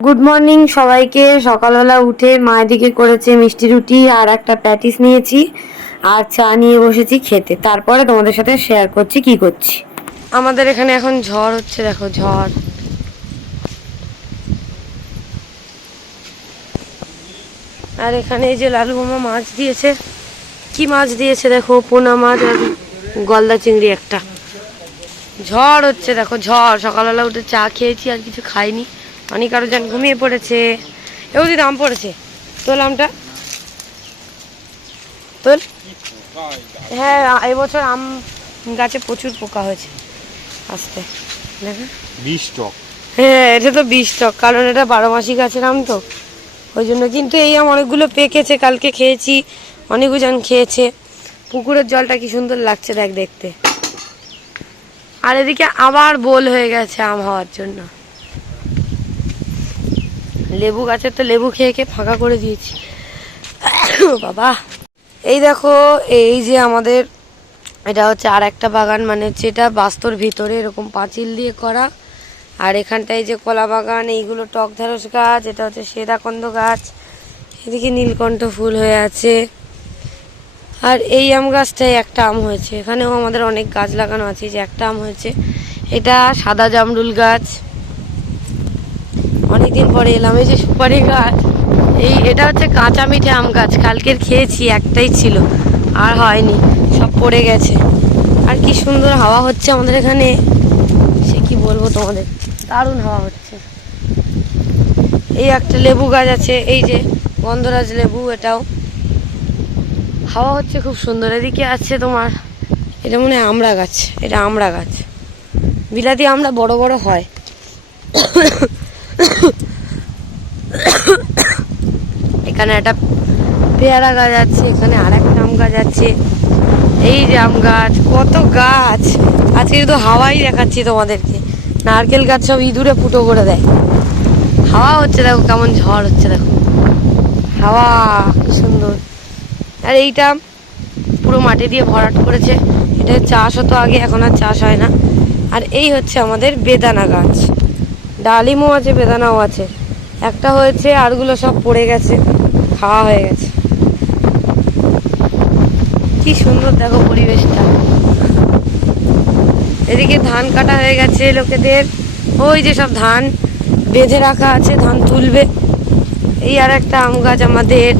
Good morning সবাইকে। সকালবেলা উঠে মায়ের দিকে করেছে মিষ্টি রুটি আর একটা প্যাটিস নিয়েছি আর চা নিয়ে বসেছি খেতে। তারপরে তোমাদের সাথে শেয়ার করছি, কি করছি। আমাদের এখানে এখন ঝড় হচ্ছে, দেখো ঝড়। আর এখানে এই যে লালু মামা মাছ দিয়েছে। কি মাছ দিয়েছে দেখো? পোনা মাছ আর গলদা চিংড়ি একটা। ঝড় হচ্ছে, দেখো ঝড়। সকালবেলা উঠে চা খেয়েছি, আর কিছু খাইনি। অনেক আরও যান ঘুমিয়ে পড়েছে এও দিদি আম পড়েছে। তোল আমটা। তোল। হ্যাঁ এবছর আম গাছে প্রচুর পোকা হয়েছে। আস্তে দেখো। বিশ টক। হ্যাঁ এটা তো বিষ টক কারণ এটা বারো মাসি গাছের আম তো। ওই জন্য কিন্তু এই আম অনেকগুলো পেকেছে কালকে খেয়েছি অনেক উজান খেয়েছে। পুকুরের জলটা কি সুন্দর লাগছে দেখ দেখতে। আর এদিকে আবার বোল হয়ে গেছে আম হওয়ার জন্য। লেবু গাছের তো লেবু খেয়ে খেয়ে ফাঁকা করে দিয়েছি। বাবা। এই দেখো, এই যে আমাদের, এটা হচ্ছে আর একটা বাগান মানে হচ্ছে এটা বাস্তর ভিতরে এরকম পাঁচিল দিয়ে করা। আর এখানটায় যে কলা বাগান, এইগুলো টক ঢেঁড়স গাছ, এটা হচ্ছে সেদাকন্দ গাছ। এদিকে নীলকণ্ঠ ফুল হয়ে আছে। আর এই আম গাছটায় একটা আম হয়েছে। এখানেও আমাদের অনেক গাছ লাগানো আছে। যে একটা আম হয়েছে, এটা সাদা জামরুল গাছ। অনেকদিন পরে এলাম, এই যে সুপারি গাছ। এই এটা হচ্ছে কাঁচা মিঠে আম গাছ, কালকের খেয়েছি, একটাই ছিল, আর হয়নি, সব পড়ে গেছে। আর কি সুন্দর হাওয়া হচ্ছে আমাদের এখানে, সে কি বলব তোমাদের? দারুণ হাওয়া হচ্ছে। এই একটা লেবু গাছ আছে, এই যে গন্ধরাজ লেবু, এটাও। হাওয়া হচ্ছে খুব সুন্দর, এদিকে আছে তোমার, এটা মনে হয় আমড়া গাছ, এটা আমড়া গাছ। বিলাতি আমড়া বড় বড় হয়। এখানে একটা পেয়ারা গাছ আছে, এখানে আর একটা আম গাছ আছে। এই যে আম গাছ, কত গাছ। আজকে শুধু হাওয়াই দেখাচ্ছি তোমাদেরকে। নারকেল গাছ সব ইঁদুরে ফুটো করে দেয়। হাওয়া হচ্ছে, দেখো কেমন ঝড় হচ্ছে, দেখো। হাওয়া, কি সুন্দর। আর এইটা পুরো মাটি দিয়ে ভরাট করেছে। এটা চাষ হতো আগে, এখন আর চাষ হয় না। আর এই হচ্ছে আমাদের বেদানা গাছ। ডালিমও আছে, বেদানাও আছে। একটা হয়েছে, আরগুলো সব পড়ে গেছে। খাওয়া হয়ে গেছে। কি সুন্দর দেখো পরিবেশটা। এদিকে ধান কাটা হয়ে গেছে লোকেদের। ওই যে সব ধান বেঁধে রাখা আছে, ধান তুলবে। এই আর একটা আম গাছ আমাদের।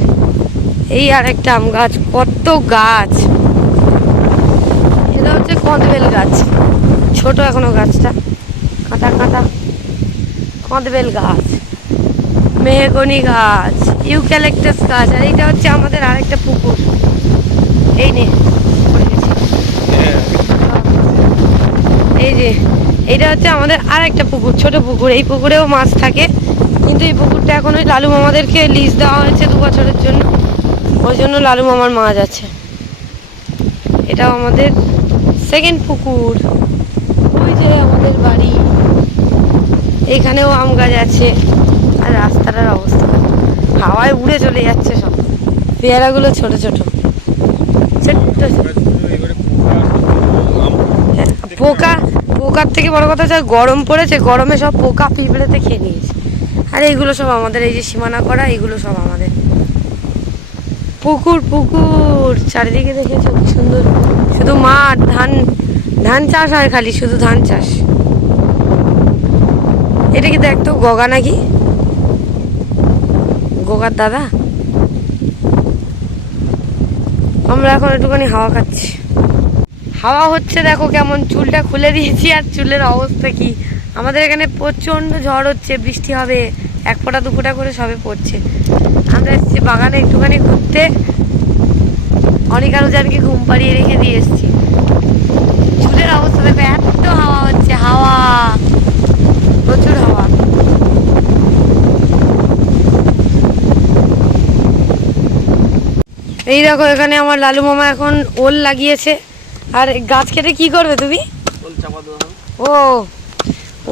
এই আর একটা আম গাছ, কত গাছ। এটা হচ্ছে কদবেল গাছ। ছোট এখনও গাছটা। কাঁটা কাঁটা কদবেল গাছ। মেহগনি গাছ। ইউক্যালেক্টাস গাছ, আর এইটা হচ্ছে আমাদের আরেকটা পুকুর। এই নে এই যে, এইটা হচ্ছে আমাদের আর একটা পুকুর, ছোট পুকুর। এই পুকুরেও মাছ থাকে, কিন্তু এই পুকুরটা এখন ওই লালু মামাদেরকে লিজ দেওয়া হয়েছে দু বছরের জন্য। ওই জন্য লালু মামার মাছ আছে এটাও আমাদের সেকেন্ড পুকুর। ওই যে আমাদের বাড়ি। এখানেও আম গাছ আছে, আর রাস্তাটার অবস্থা। হাওয়ায় উড়ে চলে যাচ্ছে সব। পেয়ারাগুলো ছোট ছোট। ছোট্ট। হ্যাঁ, পোকা পোকার থেকে বড় কথা হচ্ছে গরম পড়েছে গরমে সব পোকা পিঁপড়েতে খেয়ে নিয়েছে। আর এইগুলো সব আমাদের এই যে সীমানা করা এইগুলো সব আমাদের। পুকুর পুকুর চারিদিকে দেখেছ কি সুন্দর? শুধু মাঠ ধান ধান চাষ হয় খালি শুধু ধান চাষ। এটা কি দেখতো গগা নাকি? গোগার দাদা? আমরা এখন একটুখানি হাওয়া খাচ্ছি। হাওয়া হচ্ছে দেখো কেমন, চুলটা খুলে দিয়েছি আর চুলের অবস্থা কি? আমাদের এখানে প্রচণ্ড ঝড় হচ্ছে, বৃষ্টি হবে, এক ফোঁটা, দু ফোঁটা করে সবে পড়ছে। আমরা এসেছি বাগানে একটুখানি ঘুরতে। অনেক আরও জানকে ঘুম পাড়িয়ে রেখে দিয়ে এসেছি। চুলের অবস্থা দেখো, এত হাওয়া হচ্ছে, হাওয়া। প্রচুর হাওয়া এই দেখো এখানে আমার লালু মামা এখন ওল লাগিয়েছে। আর গাছ কেটে কি করবে তুমি? ও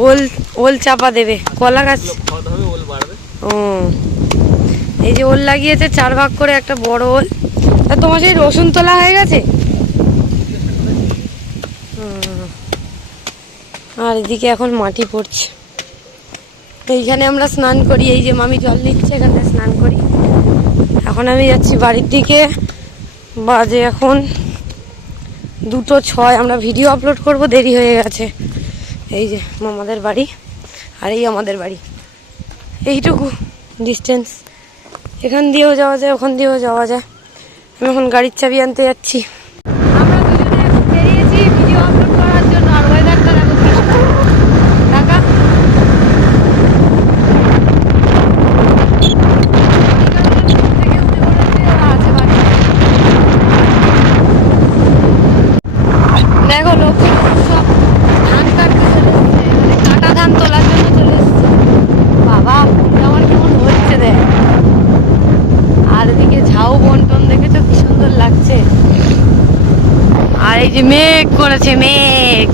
ওল ওল চাপা দেবে। কলা গাছ? ও এই যে ওল লাগিয়েছে চার ভাগ করে একটা বড় ওল। তা তোমার সেই রসুন তোলা হয়ে গেছে। আর এদিকে এখন মাটি পড়ছে। এইখানে আমরা স্নান করি এই যে মামি জল দিচ্ছে এখানে স্নান করি। এখন আমি যাচ্ছি বাড়ির দিকে। বাজে এখন দুটো ছয়, আমরা ভিডিও আপলোড করব, দেরি হয়ে গেছে। এই যে মামাদের বাড়ি আর এই আমাদের বাড়ি। এইটুকু ডিস্টেন্স এখান দিয়েও যাওয়া যায়, ওখান দিয়েও যাওয়া যায়। আমি এখন গাড়ির চাবি আনতে যাচ্ছি আমরা দুজনে এখন বেরিয়েছি ভিডিও আপলোড করার জন্য আর ওয়েদারটা দেখো কি সুন্দর। টাকা আছে বাড়ি দেখো লোক সব ধান কাটতে চলে এসছে মানে কাটা ধান তোলার জন্য চলে এসছে বাবা মনটা আমার কেমন হচ্ছে দেখ আর এদিকে ঝাউ বন্টন দেখেছ কি সুন্দর লাগছে আর এই যে মেঘ করেছে মেঘ।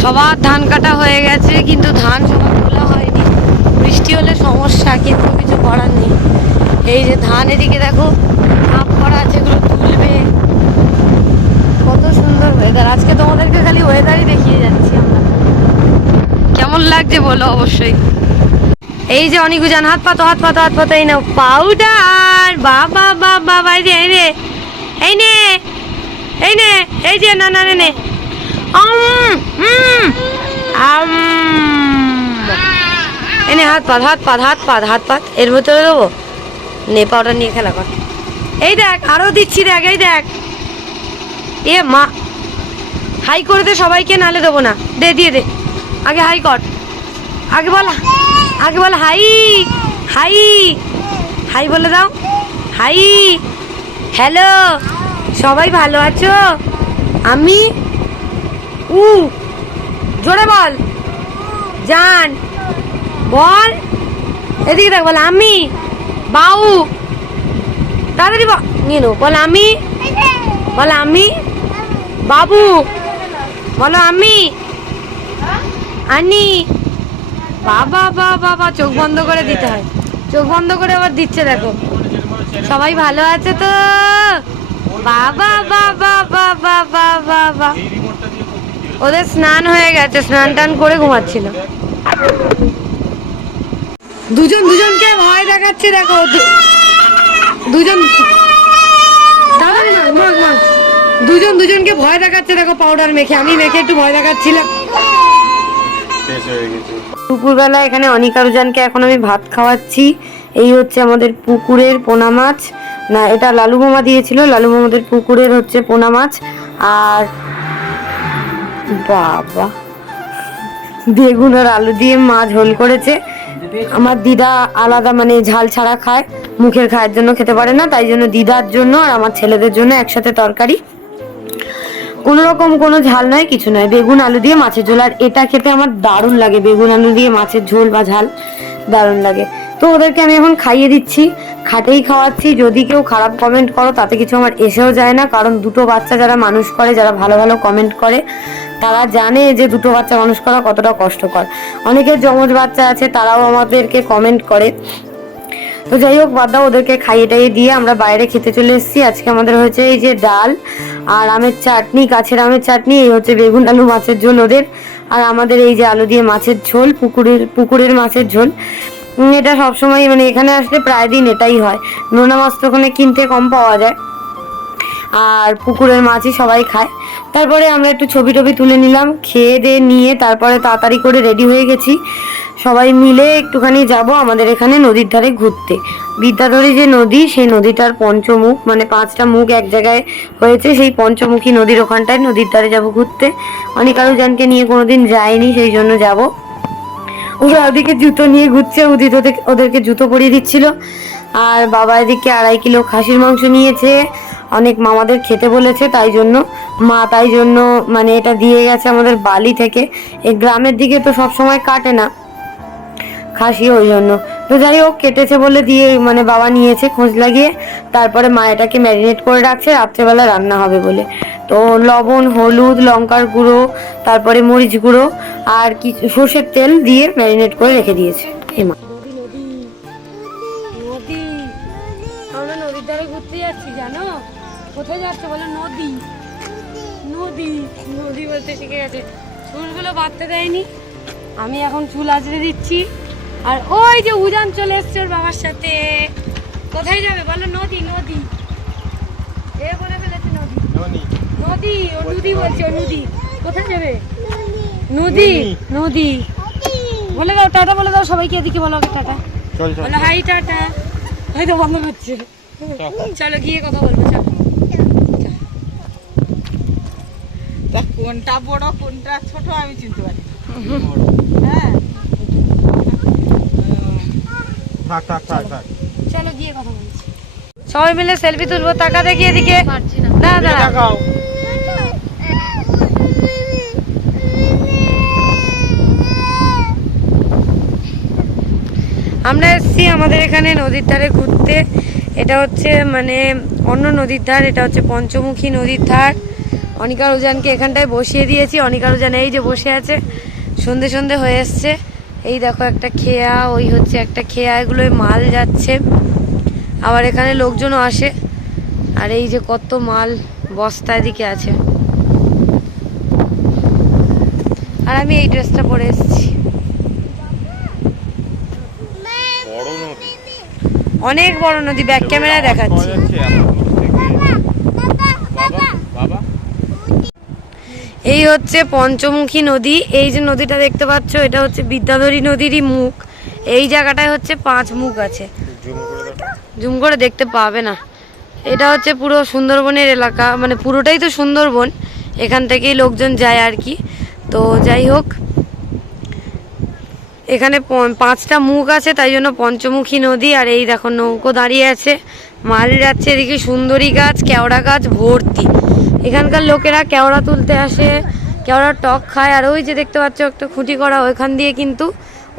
সবার ধান কাটা হয়ে গেছে, কিন্তু ধান সবার তোলা হয়নি। বৃষ্টি হলে সমস্যা, কিন্তু কিছু করার নেই। এই যে ধান এদিকে দেখো, ধাপ করা আছে, এগুলো তুলবে। কত সুন্দর ওয়েদার আজকে তোমাদেরকে খালি ওয়েদারই দেখিয়ে যাচ্ছি আমরা। কেমন লাগছে বলো অবশ্যই। এই যে অনিকুজান হাত পাতো হাত পাতো হাত পাতো, এই নাও পাউডার বাবা বাবা রে এই রে এই নে এই নে, এই যে না না, নে। নে আম, হুম, আম এই হাত পাত হাত পাত হাত পাত হাত পাত, এর ভেতরে দেবো? নে, পাউডার নিয়ে খেলা কর। এই দেখ, আরও দিচ্ছি দেখ, এই দেখ। এ মা, হাই করে দে সবাইকে, নালে দেবো না। দে, দিয়ে দে। আগে হাই কর। আগে বল আগে বল, হাই হাই হাই বলে দাও। হাই, হ্যালো, সবাই ভালো আছো? আমি উ জোরে বল। জান, বল। এদিকে দেখ, বল আমি, বাউ। তাড়াতাড়ি নিয়ে নেব বল আমি বল আমি, বাবু। বলো আমি, আনি। বাবা বাবা বাবা, চোখ বন্ধ করে দিতে হয়। চোখ বন্ধ করে আবার দিচ্ছে, দেখো। সবাই ভালো আছে তো? বাবা বাবা বাবা বাবা বাবা। ওদের স্নান হয়ে গেছে স্নান টান করে ঘুমাচ্ছিল। দুজন দুজনকে ভয় দেখাচ্ছে দেখো। দুজন। দুজন দুজনকে ভয় দেখাচ্ছে দেখো পাউডার মেখে। আমি মেখে একটু ভয় দেখাচ্ছিলাম। দুপুরবেলা এখানে অনিকারুজানকে এখন আমি ভাত খাওয়াচ্ছি। এই হচ্ছে আমাদের পুকুরের পোনা মাছ। না এটা লালু মামা দিয়েছিল। লালু মামাদের পুকুরের হচ্ছে পোনা মাছ। আর বাবা। বেগুন আর আলু দিয়ে মা ঝোল করেছে। আমার দিদা আলাদা মানে ঝাল ছাড়া খায়, মুখের খায়ের জন্য খেতে পারে না, তাই জন্য দিদার জন্য আর আমার ছেলেদের জন্য একসাথে তরকারি। কোনো রকম কোনো ঝাল নয়, কিছু নয়। বেগুন আলু দিয়ে মাছের ঝোল, আর এটা খেতে আমার দারুণ লাগে। বেগুন আলু দিয়ে মাছের ঝোল বা ঝাল দারুণ লাগে। তো ওদেরকে আমি এখন খাইয়ে দিচ্ছি, খাটেই খাওয়াচ্ছি। যদি কেউ খারাপ কমেন্ট করো, তাতে কিছু আমার এসেও যায় না। কারণ দুটো বাচ্চা যারা মানুষ করে, যারা ভালো ভালো কমেন্ট করে তারা জানে যে দুটো বাচ্চা মানুষ করা কতটা কষ্টকর। অনেকের যমজ বাচ্চা আছে, তারাও আমাদেরকে কমেন্ট করে। তো যাই হোক, বাদ দাও, ওদেরকে খাইয়ে টাইয়ে দিয়ে আমরা বাইরে খেতে চলে এসেছি। আজকে আমাদের হয়েছে এই যে ডাল আর আমের চাটনি, গাছের আমের চাটনি, এই হচ্ছে বেগুন, আলু মাছের ঝোল ওদের। আর আমাদের এই যে আলু দিয়ে মাছের ঝোল, পুকুরের পুকুরের মাছের ঝোল। এটা সবসময় মানে এখানে আসলে প্রায় দিন এটাই হয়। নোনা মাছ তো ওখানে কিনতে কম পাওয়া যায়। আর পুকুরের মাছই সবাই খায়। তারপরে আমরা একটু ছবি টবি তুলে নিলাম, খেয়ে দিয়ে নিয়ে তারপরে তাড়াতাড়ি করে রেডি হয়ে গেছি। সবাই মিলে একটুখানি যাব আমাদের এখানে নদীর ধারে ঘুরতে। বিদ্যাধরী যে নদী, সেই নদীটার পঞ্চমুখ মানে পাঁচটা মুখ এক জায়গায় হয়েছে, সেই পঞ্চমুখী নদীর ওখানটায় নদীর ধারে যাব ঘুরতে। অনেক আরও জানকে নিয়ে কোনোদিন যায়নি সেই জন্য যাব। ওরা ওদিকে জুতো নিয়ে ঘুরছে, উদিত ওদের- ওদেরকে জুতো পরিয়ে দিচ্ছিল। আর বাবা এদিকে আড়াই কিলো খাসির মাংস নিয়েছে। অনেক মামাদের খেতে বলেছে, তাই জন্য, মা তাই জন্য মানে এটা দিয়ে গেছে আমাদের বালি থেকে। এই গ্রামের দিকে তো সব সময় কাটে না খাসি, ওই জন্য। তো যাই হোক, কেটেছে বলে দিয়ে মানে বাবা নিয়েছে খোঁজ লাগিয়ে, তারপরে মা এটাকে ম্যারিনেট করে রাখছে, রাত্রেবেলা রান্না হবে বলে। তো লবণ, হলুদ, লঙ্কার গুঁড়ো, তারপরে মরিচ গুঁড়ো আর কি সর্ষের তেল দিয়ে ম্যারিনেট করে রেখে দিয়েছে। এই গেছে। চুলগুলো বাঁধতে দেয়নি। আমি এখন চুল আঁচড়ে দিচ্ছি। আর ওই যে উজান চলে এসছে ওর বাবার সাথে। কোথায় যাবে? বলো নদী নদী। এ বলে ফেলেছে নদী। নদী। ও নদী বলছে ও নদী। কোথায় যাবে? নদী নদী। বলে দাও টাটা বলে দাও সবাইকে এদিকে বলো টাটা। বলো হাই টাটা। হাই তো বন্ধ করছে। চলো গিয়ে কথা বলব চলো তা কোনটা বড় কোনটা ছোট আমি চিনতে পারি হ্যাঁ। থাক থাক থাক থাক। চলো গিয়ে কথা বলছি। সবাই মিলে সেলফি তুলবো টাকা দেখি এদিকে। না। দাঁড়া। আমরা এসেছি আমাদের এখানে নদীর ধারে ঘুরতে। এটা হচ্ছে মানে অন্য নদীর ধার এটা হচ্ছে পঞ্চমুখী নদীর ধার। অনিকার উজানকে এখানটায় বসিয়ে দিয়েছি। অনিকার উজান এই যে বসে আছে সন্ধে সন্ধে হয়ে এসছে। এই দেখো একটা খেয়া ওই হচ্ছে একটা খেয়া এগুলোই মাল যাচ্ছে। আবার এখানে লোকজনও আসে। আর এই যে কত মাল বস্তা এদিকে আছে। আর আমি এই ড্রেসটা পরে এসেছি। অনেক বড় নদী ব্যাক ক্যামেরায় দেখাচ্ছি পাওয়া যাচ্ছে এত দূর থেকে। বাবা বাবা এই হচ্ছে পঞ্চমুখী নদী। এই যে নদীটা দেখতে পাচ্ছ, এটা হচ্ছে বিদ্যাধরী নদীরই মুখ। এই জায়গাটায় হচ্ছে পাঁচ মুখ আছে। জুম করে দেখতে পাবে না। এটা হচ্ছে পুরো সুন্দরবনের এলাকা মানে পুরোটাই তো সুন্দরবন। এখান থেকেই লোকজন যায় আর কি। তো যাই হোক, এখানে পাঁচটা মুখ আছে, তাই জন্য পঞ্চমুখী নদী। আর এই দেখো নৌকো দাঁড়িয়ে আছে। মাল যাচ্ছে এদিকে সুন্দরী গাছ, কেওড়া গাছ, ভর্তি। এখানকার লোকেরা কেওড়া তুলতে আসে কেওড়ার টক খায়, আর ওই যে দেখতে পাচ্ছ একটা খুঁটি করা, ওইখান দিয়ে কিন্তু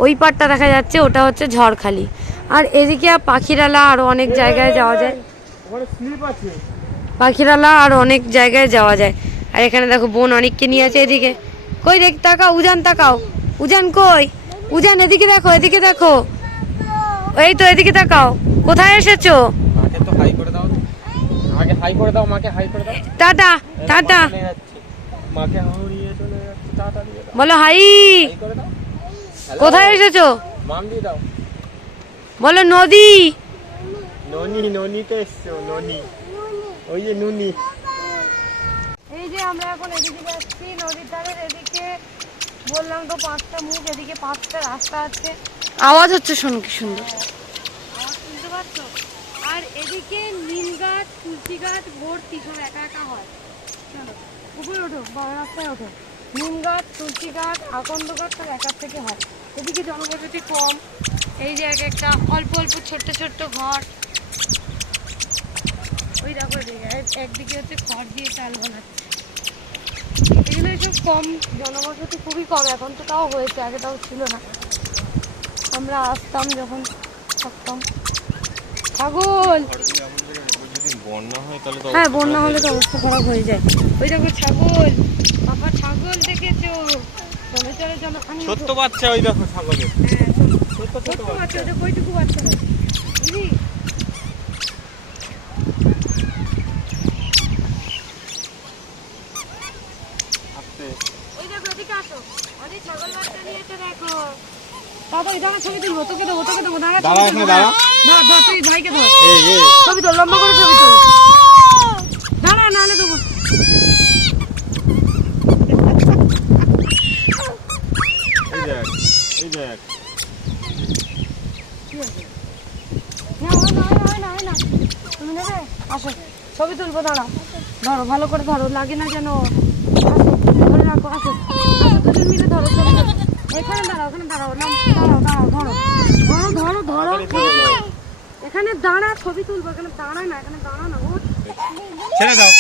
ওই পাটটা দেখা যাচ্ছে, ওটা হচ্ছে ঝড়খালি। আর এদিকে পাখিরালা আরও অনেক জায়গায় যাওয়া যায়। পাখিরালা আর অনেক জায়গায় যাওয়া যায়। আর এখানে দেখো বোন অনেককে নিয়ে আছে এদিকে। কই দেখ, তাকাও, উজান তাকাও। উজান কই? উজান, এদিকে দেখো এদিকে দেখো। এই তো, এদিকে তাকাও। কোথায় এসেছ মাকে তো হাই করে দাও আগে হাই করে দাও মাকে হাই করে দাও। টাটা টাটা মাকে হাওড়িয়ে চলে যাচ্ছে টাটা দিয়ে দাও। বলো হাই। হাই করে দাও। কোথায় এসেছ? মাম দিয়ে দাও। বলো নদী। ননি ননিতে এসছো ননি। ওই যে নুনি। এই যে আমরা এখন এদিকে যাচ্ছি নদীর ধারের এদিকে। বললাম তো পাঁচটা মুখ এদিকে পাঁচটা রাস্তা আছে। আওয়াজ হচ্ছে শোনো কি সুন্দর। আওয়াজ শুনতে পাচ্ছ? আর এদিকে নিম গাছ, তুলসী গাছ ভর্তি সব একা একা হয়। চলো, উপরে ওঠো বড় রাস্তায় ওঠো। নিম গাছ, তুলসী গাছ, আকন্দ গাছ সব একার থেকে হয়। এদিকে জনবসতি কম, এই যে এক একটা অল্প অল্প ছোট্ট ছোট্ট ঘর। ওই দেখো একদিকে হচ্ছে খড় দিয়ে চাল বানাচ্ছে। এগুলো সব কম, জনবসতি খুবই কম, এখন তো তাও হয়েছে, আগে তাও ছিল না। আমরা আসতাম যখন থাকতাম। ছাগল। হয় বন্যা হলে তো অবস্থা খারাপ হয়ে যায়। ওই দেখো ছাগল। বাবা ছাগল দেখেছ? চলো চলো চলো আমি ছোট্ট বাচ্চা ওই দেখো ছাগলের হ্যাঁ ছোট্ট ছোট ছোট্ট বাচ্চা ওই দেখো বাচ্চা দাঁড়া ছবি তুলবো তোকে দেবো তোকে দেবো দাঁড়া। দাঁড়া, ছবি তুলবো, দাঁড়া। ধর তুই ভাইকে ধর। ছবি তোল লম্বা করে ছবি তোল। দাঁড়া নাহলে দেবো হয় না না তুমি নেবে? আসো। ছবি তুলবো দাঁড়াও ধরো ভালো করে ধরো লাগে না যেন। ধরে রাখো আসো। দুজন মিলে ধরো। এখানে দাঁড়াও এখানে দাঁড়াও দাঁড়াও দাঁড়াও ধরো এখানে দাঁড়া ছবি তুলবো এখানে দাঁড়া না এখানে দাঁড়া না ওঠ। ছেড়ে দাও।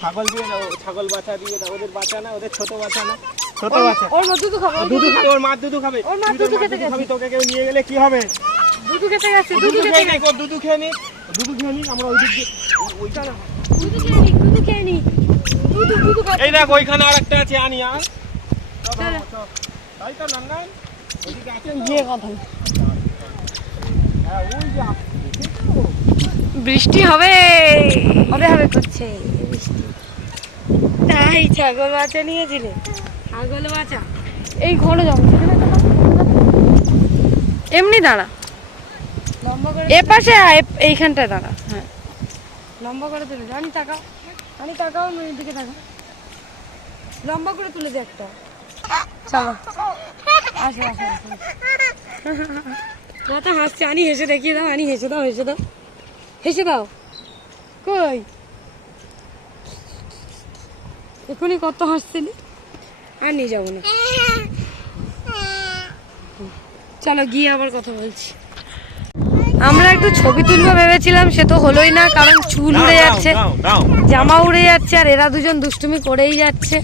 ছাগল দিয়ে দাও ছাগল বাচ্চা দিয়ে দাও ওদের বাচ্চা না ওদের ছোট বাচ্চা না ছোট বাচ্চা ওর মা দুধু খাবে দুধু খাবে। ওর মা দুধু খাবে। ওর মা দুধু খেতে গেছে। তোকে কেউ নিয়ে গেলে কি হবে? দুধু খেতে গেছে দুধু খেতে গেছে। ওর দুধু খেয়ে নিক দুধু খেয়ে নিক আমরা ওই দিক দিয়ে ওই চলো দুধু খেয়ে নি দুধু খেয়ে নি। দুধু দুধু এই দেখ ওইখানে আরেকটা আছে আনি আর তাই তো নাঙ্গাই ওদিকে আছে গিয়ে কথা বৃষ্টি হবে। হবে হবে করছে। বৃষ্টি তাই ছাগল বাচ্চা নিয়েছিলে? ছাগল বাচ্চা। এই ঘরে যাব এমনি দাঁড়া। লম্বা করে এ পাশে আয়, এ- এইখানটায় দাঁড়া। হ্যাঁ। লম্বা করে তুলে। আমি তাকাও আমি তাকাও মেয়ের দিকে তাকাও। লম্বা করে তুলে দে একটা। চলো। আসো আসো আসো। তো হাসছে আনি হেসে দেখিয়ে দাও আনি হেসে দাও হেসে দাও। হেসে দাও। কই? এখনই কত হাসছিলি? আর নিয়ে যাব না। চলো গিয়ে আবার কথা বলছি। আমরা একটু ছবি তুলবো ভেবেছিলাম সে তো হলোই না কারণ চুল উড়ে যাচ্ছে। জামা উড়ে যাচ্ছে আর এরা দুজন দুষ্টুমি করেই যাচ্ছে।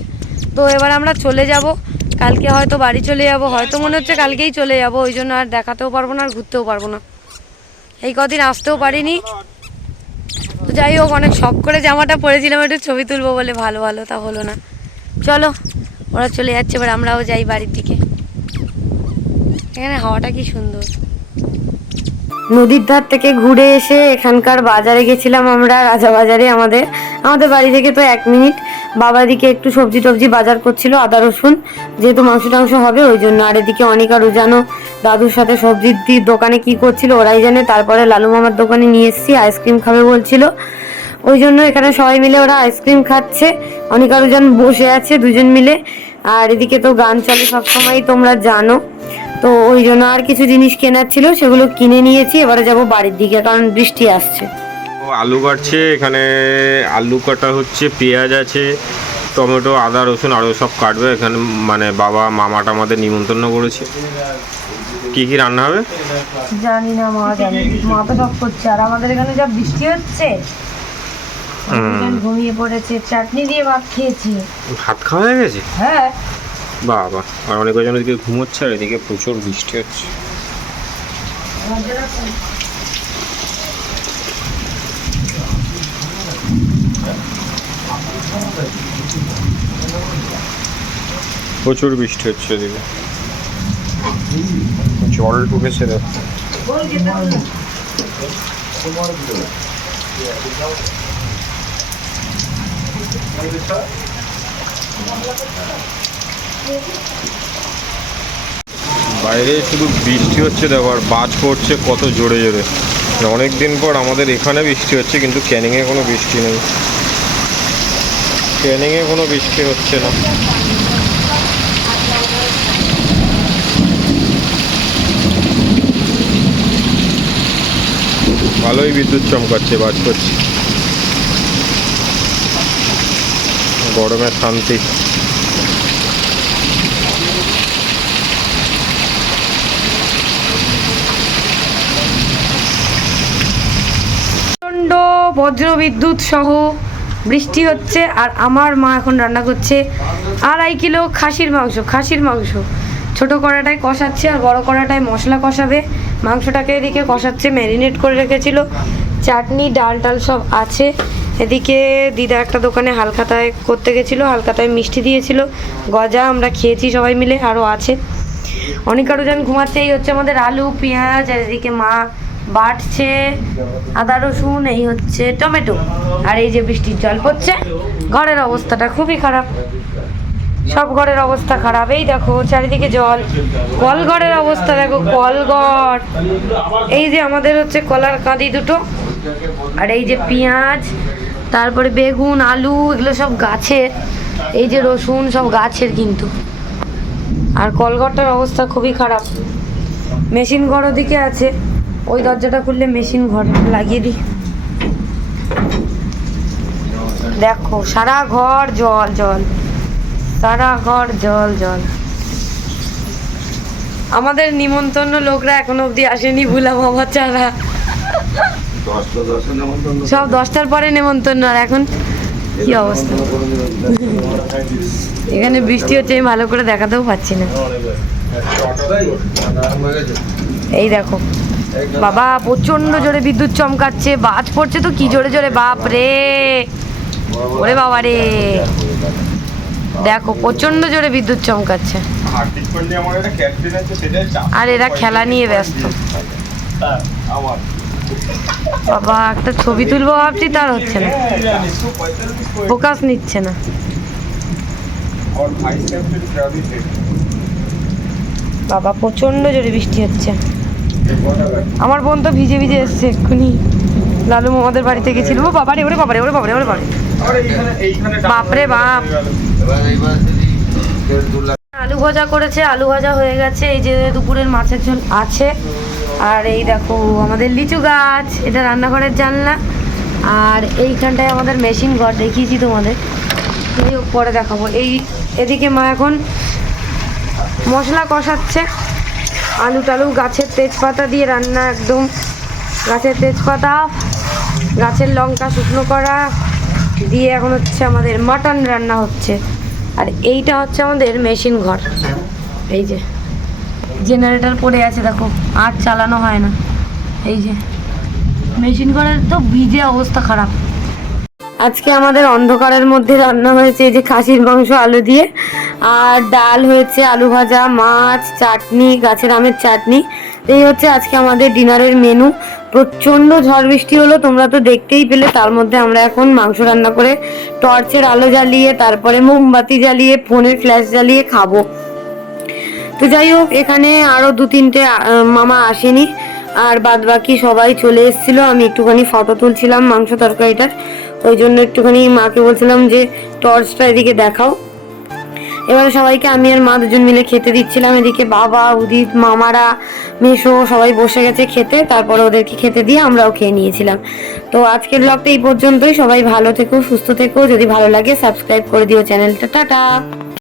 তো এবার আমরা চলে যাব। কালকে হয়তো বাড়ি চলে যাব, হয়তো মনে হচ্ছে কালকেই চলে যাব, ওই জন্য আর দেখাতেও পারব না, আর ঘুরতেও পারব না। এই কদিন আসতেও পারিনি। তো যাই হোক, অনেক শখ করে জামাটা পরেছিলাম, একটু ছবি তুলবো বলে, ভালো ভালো, তা হলো না। চলো, ওরা চলে যাচ্ছে, এবার আমরাও যাই বাড়ির দিকে। এখানে হাওয়াটা কি সুন্দর। নদীর ধার থেকে ঘুরে এসে এখানকার বাজারে গেছিলাম আমরা রাজা বাজারে আমাদের। আমাদের বাড়ি থেকে তো এক মিনিট। বাবা দিকে একটু সবজি টবজি বাজার করছিল, আদা, রসুন। যেহেতু মাংস টাংস হবে, ওই জন্য আর এদিকে অনিকা, রুজানো দাদুর সাথে সবজির দোকানে কি করছিল ওরাই জানে। তারপরে লালু মামার দোকানে নিয়ে এসেছি, আইসক্রিম খাবে বলছিল। ওই জন্য এখানে সবাই মিলে ওরা আইসক্রিম খাচ্ছে। অনিকা, রুজান বসে আছে দুজন মিলে। আর এদিকে তো গান চলে সবসময় তোমরা জানো। তো ওই জন্য আর কিছু জিনিস কেনার ছিল সেগুলো কিনে নিয়েছি এবারে যাব বাড়ির দিকে কারণ বৃষ্টি আসছে। ও আলু কাটছে এখানে আলু কাটা হচ্ছে পেঁয়াজ আছে টমেটো আদা রসুন আরও সব কাটবে এখানে মানে বাবা মামাটা আমাদের নিমন্ত্রণ করেছে। কি কি রান্না হবে? জানি না মা জানে মা তো সব করছে আর আমাদের এখানে যা বৃষ্টি হচ্ছে। ঘুমিয়ে পড়েছে চাটনি দিয়ে ভাত খেয়েছি। ভাত খাওয়া হয়ে গেছে? হ্যাঁ। বাবা আর অনেক জন এদিকে ঘুমোচ্ছে আর এদিকে প্রচুর বৃষ্টি হচ্ছে। প্রচুর বৃষ্টি হচ্ছে এদিকে। জল ঢুকেছে দেখো। বাইরে শুধু বৃষ্টি হচ্ছে, দেখো, আর বাজ পড়ছে কত জোরে জোরে। অনেক দিন পর আমাদের এখানে বৃষ্টি হচ্ছে, কিন্তু ক্যানিংয়ে কোনো বৃষ্টি নেই। ক্যানিংয়ে কোনো বৃষ্টি হচ্ছে না। ভালোই বিদ্যুৎ চমকাচ্ছে, বাজ করছে গরমে শান্তি। প্রচণ্ড বজ্র বিদ্যুৎ সহ বৃষ্টি হচ্ছে আর আমার মা এখন রান্না করছে আড়াই কিলো খাসির মাংস খাসির মাংস। ছোট কড়াটায় কষাচ্ছে আর বড় কড়াটায় মশলা কষাবে। মাংসটাকে এদিকে কষাচ্ছে, ম্যারিনেট করে রেখেছিল। চাটনি ডাল টাল সব আছে। এদিকে দিদা একটা দোকানে হালখাতায় করতে গেছিল, হালখাতায় মিষ্টি দিয়েছিল। গজা আমরা খেয়েছি সবাই মিলে আরও আছে। অনেক আরও যেন ঘুমাচ্ছে, এই হচ্ছে আমাদের আলু, পেঁয়াজ, আর এদিকে মা বাটছে, আদা রসুন, এই হচ্ছে টমেটো। আর এই যে বৃষ্টির জল পড়ছে, ঘরের অবস্থাটা খুবই খারাপ। সব ঘরের অবস্থা খারাপ। এই দেখো, চারিদিকে জল। কল ঘরের অবস্থা দেখো কল ঘর এই যে আমাদের হচ্ছে কলার কাঁদি দুটো, আর এই যে পেঁয়াজ তারপরে বেগুন, আলু, এগুলো সব গাছের এই যে রসুন সব গাছের কিন্তু। আর কলঘরটার অবস্থা খুবই খারাপ। মেশিন ঘর ওদিকে আছে। ওই দরজাটা খুললে মেশিন ঘর লাগিয়ে দিই। দেখো, সারা ঘর জল জল। সারা ঘর জল জল। আমাদের নিমন্ত্রণ লোকরা এখনও অবধি আসেনি ভুলা মামা চারা সব দশটার পরে নেমন্তন্ন আর এখন কি অবস্থা? এখানে বৃষ্টি হচ্ছে আমি ভালো করে দেখাতেও পাচ্ছি না। এই দেখো বাবা প্রচণ্ড জোরে বিদ্যুৎ চমকাচ্ছে বাজ পড়ছে তো কি জোরে জোরে বাপ রে। ওরে বাবা রে। দেখো প্রচণ্ড জোরে বিদ্যুৎ চমকাচ্ছে। আর এরা খেলা নিয়ে ব্যস্ত। আমার। বাবা, একটা ছবি তুলবো ভাবছি, তার হচ্ছে না। ফোকাস নিচ্ছে না। বাবা প্রচণ্ড জোরে বৃষ্টি হচ্ছে। আমার বোন তো ভিজে ভিজে এসছে এক্ষুনি। লালু মামাদের বাড়িতে গেছিল। ও বাবারে ওরে বাবারে ওরে বাবারে ওরে বাবারে বাপরে বাপ। আলু ভাজা করেছে, আলু ভাজা হয়ে গেছে। এই যে দুপুরের মাছের ঝোল আছে। আর এই দেখো, আমাদের লিচু গাছ, এটা রান্নাঘরের জানলা, আর এইখানটায় আমাদের মেশিন ঘর, দেখিয়েছি তোমাদের। যাই পরে দেখাবো। এই এদিকে মা এখন মশলা কষাচ্ছে। আলু টালু, গাছের তেজপাতা দিয়ে রান্না একদম। গাছের তেজপাতা, গাছের লঙ্কা শুকনো করা দিয়ে এখন হচ্ছে আমাদের মাটন রান্না হচ্ছে। আর এইটা হচ্ছে আমাদের মেশিন ঘর। এই যে। জেনারেটর পড়ে আছে, দেখো। আর চালানো হয় না। এই যে মেশিন ঘরের তো ভিজে অবস্থা খারাপ। আজকে আমাদের অন্ধকারের মধ্যে রান্না হয়েছে এই যে খাসির মাংস, আলু দিয়ে। আর ডাল হয়েছে, আলু ভাজা, মাছ, চাটনি, গাছের আমের চাটনি। এই হচ্ছে আজকে আমাদের ডিনারের মেনু প্রচণ্ড ঝড় বৃষ্টি হলো, তোমরা তো দেখতেই পেলে। তার মধ্যে আমরা এখন মাংস রান্না করে টর্চের আলো জ্বালিয়ে, তারপরে মোমবাতি জ্বালিয়ে, ফোনের ফ্ল্যাশ জ্বালিয়ে খাব। তো যাই হোক, এখানে আরও দু তিনটে মামা আসেনি। আর বাদ বাকি সবাই চলে এসেছিল। আমি একটুখানি ফটো তুলছিলাম মাংস তরকারিটার। ওই জন্য একটুখানি মাকে বলছিলাম যে টর্চটা এদিকে দেখাও। এবারে সবাইকে আমি আর মা দুজন মিলে খেতে দিচ্ছিলাম। এদিকে বাবা, উদিত, মামারা মেশো সবাই বসে গেছে খেতে। তারপরে ওদেরকে খেতে দিয়ে আমরাও খেয়ে নিয়েছিলাম। তো আজকের ব্লগটা এই পর্যন্তই। সবাই ভালো থেকো, সুস্থ থেকো। যদি ভালো লাগে সাবস্ক্রাইব করে দিও চ্যানেলটা। টাটা!